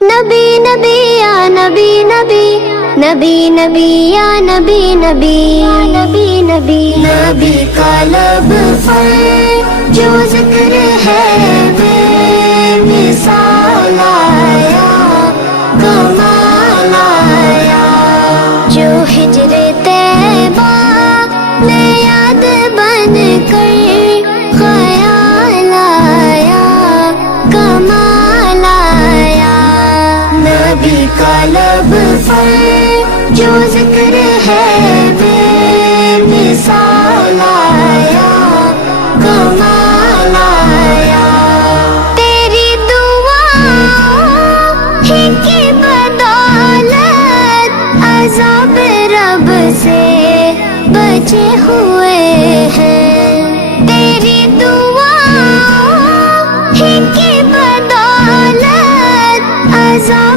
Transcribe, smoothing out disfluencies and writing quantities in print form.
نبی نبی یا نبی نبی، نبی نبی یا نبی نبی، نبی نبی نبی کا لب پر جو ذکر ہے بے مثال آیا، کمال آیا، جو ہجر طیبہ میں یاد بن کر خیال آیا، کمال آیا، نبی کا لب پر جو ذکر ہے بے مثال آیا، کمال آیا، تیری دعا ہی کی بدولت عذاب رب سے بچے ہوئے ہیں، تیری دعا ہی کی بدولت عذاب